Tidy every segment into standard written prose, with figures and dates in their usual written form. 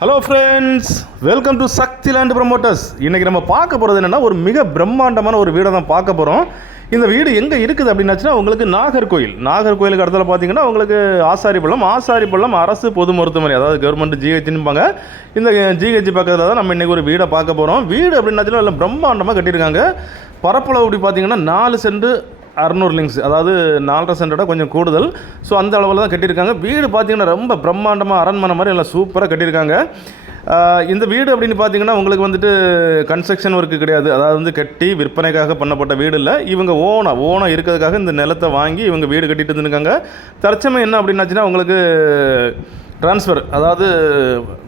Hello friends, welcome to Sakthi land promoters. இன்றைக்கி நம்ம பார்க்க போகிறது என்னென்னா, ஒரு மிக பிரம்மாண்டமான ஒரு வீடை தான் பார்க்க போகிறோம். இந்த வீடு எங்கே இருக்குது அப்படின்னாச்சுன்னா, உங்களுக்கு நாகர்கோயிலுக்கு இடத்துல பார்த்தீங்கன்னா உங்களுக்கு ஆசாரிப்பள்ளம் அரசு பொது மருத்துவமனை, அதாவது கவர்மெண்ட் ஜிஹெச்னுப்பாங்க. இந்த ஜிஹெச் பக்கத்தில் தான் நம்ம இன்றைக்கி ஒரு வீடை பார்க்க போகிறோம். வீடு அப்படின்னாச்சுன்னா இல்லை பிரம்மாண்டமாக கட்டியிருக்காங்க. பரப்பளவு அப்படி பார்த்தீங்கன்னா 4 சென்ட் 600 லிங்ஸ், அதாவது 4.5 சென்டோட கொஞ்சம் கூடுதல். ஸோ அந்த அளவில் தான் கட்டியிருக்காங்க. வீடு பார்த்திங்கன்னா ரொம்ப பிரம்மாண்டமாக அரண்மனை மாதிரி எல்லாம் சூப்பராக கட்டியிருக்காங்க. இந்த வீடு அப்படின்னு பார்த்தீங்கன்னா உங்களுக்கு வந்துட்டு கன்ஸ்ட்ரக்ஷன் ஒர்க்கு கிடையாது. அதாவது வந்து கட்டி விற்பனைக்காக பண்ணப்பட்ட வீடு இல்லை. இவங்க ஓனாக இருக்கிறதுக்காக இந்த நிலத்தை வாங்கி இவங்க வீடு கட்டிட்டு இருந்துருக்காங்க. தற்சமயம் என்ன அப்படின்னாச்சுன்னா உங்களுக்கு ட்ரான்ஸ்ஃபர், அதாவது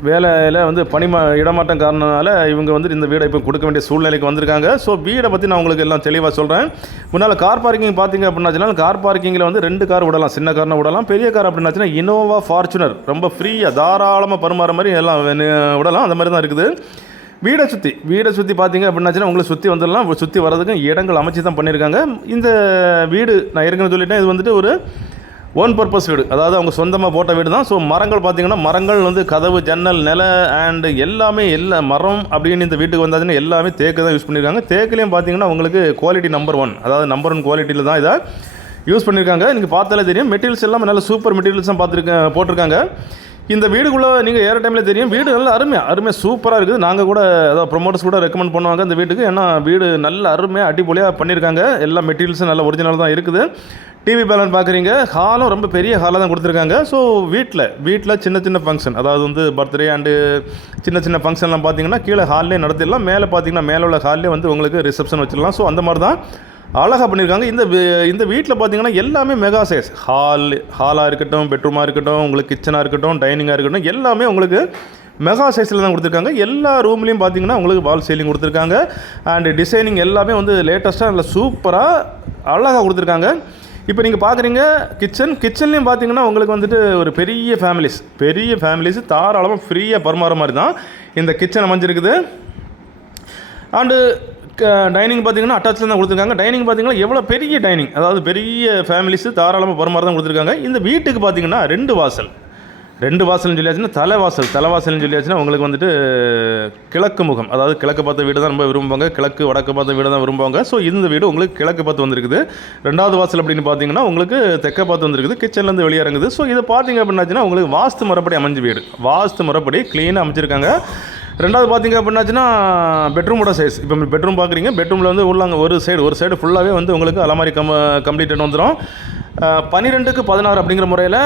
வேலையில் வந்து இடமாட்டம் காரணனால இவங்க வந்து இந்த வீடை இப்போ கொடுக்க வேண்டிய சூழ்நிலைக்கு வந்திருக்காங்க. ஸோ வீடை பற்றி நான் உங்களுக்கு எல்லாம் தெளிவாக சொல்கிறேன். முன்னால் கார் பார்க்கிங் பார்த்தீங்க அப்படின்னாச்சுன்னா, கார் பார்க்கிங்கில் வந்து 2 கார் விடலாம். சின்ன கார்னு விடலாம். பெரிய கார் அப்படின்னாச்சுன்னா இனோவா ஃபார்ச்சுனர் ரொம்ப ஃப்ரீயாக தாராளமாக பருமாற மாதிரி எல்லாம் விடலாம். அந்த மாதிரி தான் இருக்குது. வீடை சுற்றி பார்த்தீங்க அப்படின்னாச்சுன்னா உங்களுக்கு சுற்றி வந்துடலாம். சுற்றி வர்றதுக்கு இடங்கள் அமைச்சு தான் பண்ணியிருக்காங்க. இந்த வீடு நான் ஏற்கனவே சொல்லிட்டேன், இது வந்துட்டு ஒரு ஓன் பர்பஸ் வீடு, அதாவது அவங்க சொந்தமாக போட்ட வீடு தான். ஸோ மரங்கள் பார்த்திங்கன்னா, மரங்கள் வந்து கதவு, ஜன்னல், நில அண்டு எல்லாமே மரம் அப்படின்னு இந்த வீட்டுக்கு வந்தாச்சுன்னா எல்லாமே தேக்கு தான் யூஸ் பண்ணியிருக்காங்க. தேக்குலேயும் பார்த்திங்கன்னா உங்களுக்கு குவாலிட்டி நம்பர் 1, அதாவது நம்பர் 1 குவாலிட்டியில் தான் இதை யூஸ் பண்ணியிருக்காங்க. நீங்கள் பார்த்தாலே தெரியும், மெட்டீரியல்ஸ் எல்லாமே நல்ல சூப்பர் மெட்டீரியல்ஸ் தான் போட்டிருக்காங்க. இந்த வீடுக்குள்ளே நீங்கள் ஏற டைமில் தெரியும், வீடு நல்லா அருமையாக சூப்பராக இருக்குது. நாங்கள் கூட அதாவது ப்ரொமோட்டர்ஸ் கூட ரெக்கமெண்ட் பண்ணுவாங்க இந்த வீட்டுக்கு. ஏன்னா வீடு நல்ல அருமையாக அடிப்பொலியாக பண்ணியிருக்காங்க. எல்லா மெட்டீரியல்ஸும் நல்ல ஒரிஜினல் தான் இருக்குது. டிவி பேலன் பார்க்குறீங்க. ஹாலும் ரொம்ப பெரிய ஹாலாக தான் கொடுத்துருக்காங்க. ஸோ வீட்டில் சின்ன ஃபங்க்ஷன், அதாவது வந்து பர்த்டே அண்டு சின்ன ஃபங்க்ஷன்லாம் பார்த்தீங்கன்னா கீழே ஹால்லே நடத்திடலாம். மேலே பார்த்தீங்கன்னா மேலே உள்ள ஹால்லே வந்து உங்களுக்கு ரிசப்ஷன் வச்சிடலாம். ஸோ அந்த மாதிரி தான் அழகாக பண்ணியிருக்காங்க. இந்த வீட்டில் பார்த்தீங்கன்னா எல்லாமே மெகா சைஸ். ஹாலாக இருக்கட்டும், பெட்ரூமாக இருக்கட்டும், உங்களுக்கு கிச்சனாக இருக்கட்டும், டைனிங்காக இருக்கட்டும், எல்லாமே உங்களுக்கு மெகா சைஸில் தான் கொடுத்துருக்காங்க. எல்லா ரூம்லேயும் பார்த்தீங்கன்னா உங்களுக்கு வால் சீலிங் கொடுத்துருக்காங்க. அண்டு டிசைனிங் எல்லாமே வந்து லேட்டஸ்ட்டாக நல்ல சூப்பராக அழகாக கொடுத்துருக்காங்க. இப்போ நீங்கள் பார்க்குறீங்க கிச்சன்லேயும் பார்த்தீங்கன்னா உங்களுக்கு வந்துட்டு ஒரு பெரிய ஃபேமிலிஸ் தாராளமாக ஃப்ரீயாக பரிமாற மாதிரி தான் இந்த கிச்சன் அமைஞ்சிருக்குது. அண்டு டைனிங் பார்த்தீங்கன்னா அட்டாச்சில் தான் கொடுத்துருக்காங்க. டைனிங் பார்த்தீங்கன்னா எவ்வளோ பெரிய டைனிங், அதாவது பெரிய ஃபேமிலிஸு தாராளமாக பரிமாற தான் கொடுத்துருக்காங்க. இந்த வீட்டுக்கு பார்த்தீங்கன்னா 2 வாசல்னு சொல்லியாச்சுன்னா தலைவாசல்னு சொல்லியாச்சுன்னா உங்களுக்கு வந்துட்டு கிழக்கு முகம், அதாவது கிழக்கு பார்த்த வீடு தான் ரொம்ப விரும்புவாங்க. வடக்கு பார்த்த வீடு தான் விரும்புவாங்க. ஸோ இந்த வீடு உங்களுக்கு கிழக்கு பார்த்து வந்திருக்குது. 2வது வாசல் அப்படின்னு பார்த்தீங்கன்னா உங்களுக்கு தெற்க பார்த்து வந்திருக்குது. கிச்சன்லேருந்து வெளியே இறங்குது. ஸோ இதை பார்த்தீங்க அப்படின்னாச்சுன்னா உங்களுக்கு வாஸ்து முறைப்படி அமைஞ்ச வீடு, வாஸ்து முறைப்படி க்ளீனாக அமைச்சிருக்காங்க. 2வது பார்த்தீங்க அப்படின்னாச்சுன்னா பெட்ரூமோட சைஸ். இப்போ பெட்ரூம் பார்க்குறீங்க, பெட்ரூமில் வந்து உள்ளாங்க ஒரு சைடு ஃபுல்லாகவே வந்து உங்களுக்கு அலமாரி கம்ப்ளீட்டட் வந்துடும். 12க்கு 16 அப்படிங்கிற முறையில்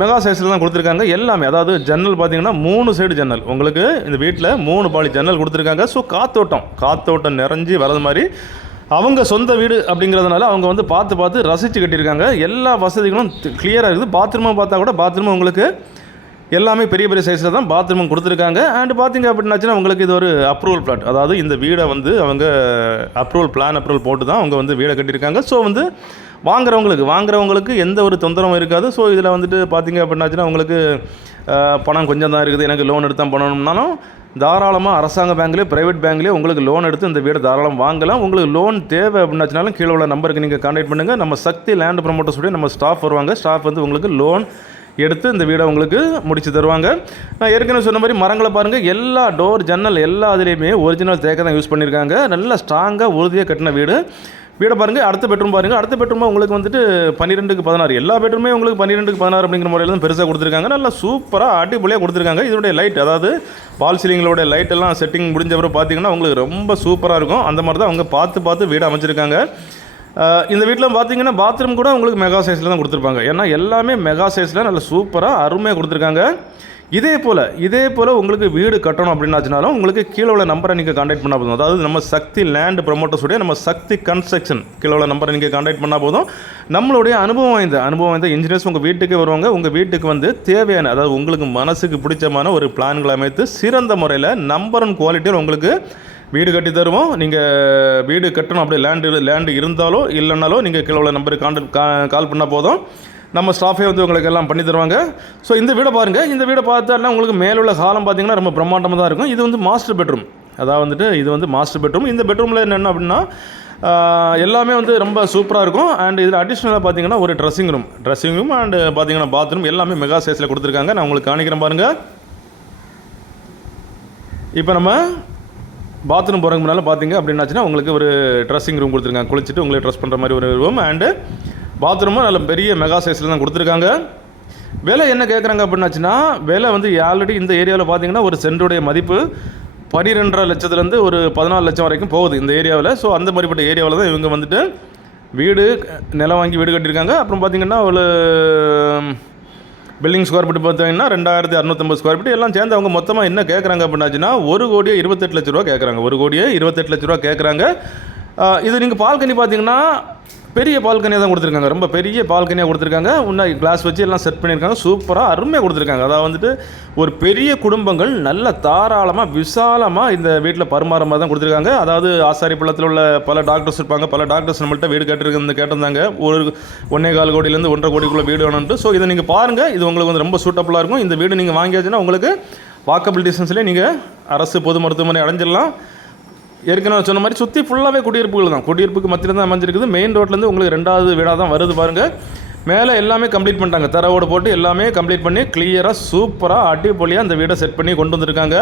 மெகா சைஸில் தான் கொடுத்துருக்காங்க எல்லாமே. அதாவது ஜன்னல் பார்த்தீங்கன்னா 3 சைடு ஜன்னல், உங்களுக்கு இந்த வீட்டில் 3 பாலி ஜன்னல் கொடுத்துருக்காங்க. ஸோ காத்தோட்டம் நிறைஞ்சி வரது மாதிரி அவங்க சொந்த வீடு அப்படிங்கிறதுனால அவங்க வந்து பார்த்து ரசித்து கட்டியிருக்காங்க. எல்லா வசதிகளும் கிளியராக இருக்குது. பாத்ரூமாக பார்த்தா கூட பாத்ரூம் உங்களுக்கு எல்லாமே பெரிய சைஸில் தான் பாத்ரூம் கொடுத்துருக்காங்க. அண்டு பார்த்தீங்க அப்படின்னாச்சுன்னா உங்களுக்கு இது ஒரு அப்ரூவல் பிளாட், அதாவது இந்த வீடை வந்து அவங்க அப்ரூவல் போட்டு தான் அவங்க வந்து வீடை கட்டியிருக்காங்க. ஸோ வந்து வாங்குறவங்களுக்கு எந்த ஒரு தொந்தரவும் இருக்காது. ஸோ இதில் வந்துட்டு பார்த்தீங்க அப்படின்னாச்சுன்னா உங்களுக்கு பணம் கொஞ்சம் தான் இருக்குது, எனக்கு லோன் எடுத்து தான் பண்ணணும்னாலும் தாராளமாக அரசாங்க பேங்க்லேயோ ப்ரைவேட் பேங்க்லேயோ உங்களுக்கு லோன் எடுத்து இந்த வீடை தாராளமாக வாங்கலாம். உங்களுக்கு லோன் தேவை அப்படின்னாச்சுனாலும் கீழே உள்ள நம்பருக்கு நீங்கள் கான்டாக்ட் பண்ணுங்கள். நம்ம சக்தி லேண்ட் ப்ரமோட்டர்ஸுடைய நம்ம ஸ்டாஃப் வருவாங்க. ஸ்டாஃப் வந்து உங்களுக்கு லோன் எடுத்து இந்த வீடை உங்களுக்கு முடித்து தருவாங்க. நான் ஏற்கனவே சொன்ன மாதிரி மரங்களை பாருங்கள், எல்லா டோர் ஜன்னல் எல்லா அதுலேயுமே ஒரிஜினல் தேக்க தான் யூஸ் பண்ணியிருக்காங்க. நல்லா ஸ்ட்ராங்காக உறுதியாக கட்டின வீடை பாருங்கள். அடுத்த பெட்ரூம் உங்களுக்கு வந்துட்டு 12க்கு 16, எல்லா பெட்ரூமே உங்களுக்கு 12க்கு 16 அப்படிங்கிற முறையில் தான் பெருசாக கொடுத்துருக்காங்க. நல்லா சூப்பராக அடிப்பொலியாக கொடுத்துருக்காங்க. இதோடைய லைட், அதாவது வால் சீலிங்களோட லைட் எல்லாம் செட்டிங் முடிஞ்சவரை பார்த்தீங்கன்னா உங்களுக்கு ரொம்ப சூப்பராக இருக்கும். அந்த மாதிரி தான் அவங்க பார்த்து வீடு அமைச்சிருக்காங்க. இந்த வீட்டில் பார்த்தீங்கன்னா பாத்ரூம் கூட உங்களுக்கு மெகா சைஸில் தான் கொடுத்துருப்பாங்க. ஏன்னா எல்லாமே மெகா சைஸில் நல்ல சூப்பராக அருமையாக கொடுத்துருக்காங்க. இதே போல் உங்களுக்கு வீடு கட்டணும் அப்படின்னாச்சுனாலும் உங்களுக்கு கீழே உள்ள நம்பரை நீங்கள் கான்டாக்ட் பண்ணால் போதும். அதாவது நம்ம சக்தி லேண்ட் ப்ரமோட்டர்ஸுடைய நம்ம சக்தி கன்ஸ்ட்ரக்ஷன் கீழே உள்ள நம்பரை நீங்கள் கான்டாக்ட் பண்ணால் போதும். நம்மளுடைய அனுபவம் வாய்ந்த இன்ஜினியர்ஸ் உங்கள் வீட்டுக்கே வருவாங்க. உங்கள் வீட்டுக்கு வந்து தேவையான, அதாவது உங்களுக்கு மனசுக்கு பிடிச்சமான ஒரு பிளான்களை அமைத்து சிறந்த முறையில் நம்பர் 1 குவாலிட்டியில் உங்களுக்கு வீடு கட்டி தருவோம். நீங்கள் வீடு கட்டணும் அப்படி லேண்டு இருந்தாலோ இல்லைனாலோ நீங்கள் கீழே உள்ள நம்பருக்கு கால் பண்ணால் போதும். நம்ம ஸ்டாஃபே வந்து உங்களுக்கு எல்லாம் பண்ணி தருவாங்க. ஸோ இந்த வீடை பாருங்கள். இந்த வீடை பார்த்தாலும் உங்களுக்கு மேலுள்ள ஹாலம் பார்த்தீங்கன்னா ரொம்ப பிரம்மாண்டமாக தான் இருக்கும். இது வந்து மாஸ்டர் பெட்ரூம், அதாவது வந்துட்டு இது வந்து மாஸ்டர் பெட்ரூம். இந்த பெட்ரூமில் என்னென்ன அப்படின்னா எல்லாமே வந்து ரொம்ப சூப்பராக இருக்கும். அண்ட் இதில் அடிஷ்னலாக பார்த்தீங்கன்னா ஒரு ட்ரெஸ்ஸிங் ரூம் அண்டு பார்த்தீங்கன்னா பாத்ரூம் எல்லாமே மெகா சைஸில் கொடுத்துருக்காங்க. நான் உங்களுக்கு காணிக்கிறேன் பாருங்கள். இப்போ நம்ம பாத்ரூம் போகிறதுக்கு முன்னால் பார்த்தீங்க அப்படின்னாச்சுன்னா உங்களுக்கு ஒரு ட்ரெஸ்ஸிங் ரூம் கொடுத்துருக்காங்க. குளிச்சுட்டு உங்களுக்கு ட்ரெஸ் பண்ணுற மாதிரி ஒரு ரூம் அண்டு பாத்ரூமும் நல்ல பெரிய மெகா சைஸில் தான் கொடுத்துருக்காங்க. விலை என்ன கேட்குறாங்க அப்படின்னாச்சுன்னா விலை வந்து ஆல்ரெடி இந்த ஏரியாவில் பார்த்தீங்கன்னா ஒரு சென்டுடைய மதிப்பு 12.5 லட்சத்துலேருந்து ஒரு 14 லட்சம் வரைக்கும் போகுது இந்த ஏரியாவில். ஸோ அந்த மாதிரிப்பட்ட ஏரியாவில் தான் இவங்க வந்துட்டு வீடு நிலம் வாங்கி வீடு கட்டியிருக்காங்க. அப்புறம் பார்த்திங்கன்னா ஒரு பில்டிங் ஸ்கொயர் ஃபீட் பார்த்தீங்கன்னா 2650 ஸ்கொயர் ஃபீட் எல்லாம் சேர்ந்து அவங்க மொத்தமாக என்ன கேட்குறாங்க அப்படின்னாச்சுன்னா 1,28 லட்ச ரூபா கேட்குறாங்க. 1,28 லட்ச ரூபா கேட்குறாங்க. இது நீங்கள் பால்கனி பார்த்தீங்கன்னா பெரிய பால்கனியாக தான் கொடுத்துருக்காங்க. ரொம்ப பெரிய பால்கனியாக கொடுத்துருக்காங்க. இன்னும் கிளாஸ் வச்சு எல்லாம் செட் பண்ணியிருக்காங்க. சூப்பராக அருமையாக கொடுத்துருக்காங்க. அதாவது வந்துட்டு ஒரு பெரிய குடும்பங்கள் நல்ல தாராளமாக விசாலமாக இந்த வீட்டில் பரிமாற மாதிரி தான் கொடுத்துருக்காங்க. அதாவது ஆசாரி பள்ளத்தில் உள்ள பல டாக்டர்ஸ் இருப்பாங்க. பல டாக்டர்ஸ் நம்மள்ட்ட வீடு கேட்டிருந்தாங்க. ஒரு 1.25 கோடியிலேருந்து 1.5 கோடிக்குள்ளே வீடு வேணும்ட்டு. ஸோ இதை நீங்கள் பாருங்கள். இது உங்களுக்கு வந்து ரொம்ப சூட்டபுளாக இருக்கும். இந்த வீடு நீங்கள் வாங்கியாச்சுன்னா உங்களுக்கு வாக்கபிள் டிஸ்டன்ஸ்லேயே நீங்கள் அரசு பொது மருத்துவமனை அடைஞ்சிடலாம். ஏற்கனவே சொன்ன மாதிரி சுற்றி ஃபுல்லாகவே குடியிருப்புகள் தான். குடியிருப்புக்கு மத்தியில் தான் அமைஞ்சிருக்குது. மெயின் ரோட்லேருந்து உங்களுக்கு 2வது வீடாக தான் வருது பாருங்கள். மேலே எல்லாமே கம்ப்ளீட் பண்ணிட்டாங்க. தரவோடு போட்டு எல்லாமே கம்ப்ளீட் பண்ணி கிளியராக சூப்பராக அடிப்பொலியாக இந்த வீடை செட் பண்ணி கொண்டு வந்திருக்காங்க.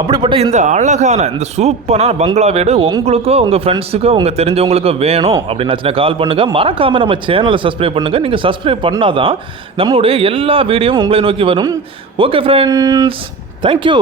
அப்படிப்பட்ட இந்த அழகான இந்த சூப்பரான பங்களா வீடு உங்களுக்கோ உங்கள் ஃப்ரெண்ட்ஸுக்கோ உங்கள் தெரிஞ்சவங்களுக்கோ வேணும் அப்படின்னாச்சுன்னா கால் பண்ணுங்கள். மறக்காமல் நம்ம சேனலை சப்ஸ்கிரைப் பண்ணுங்கள். நீங்கள் சப்ஸ்கிரைப் பண்ணால் தான் நம்மளுடைய எல்லா வீடியோவும் உங்களை நோக்கி வரும். Okay friends, thank you.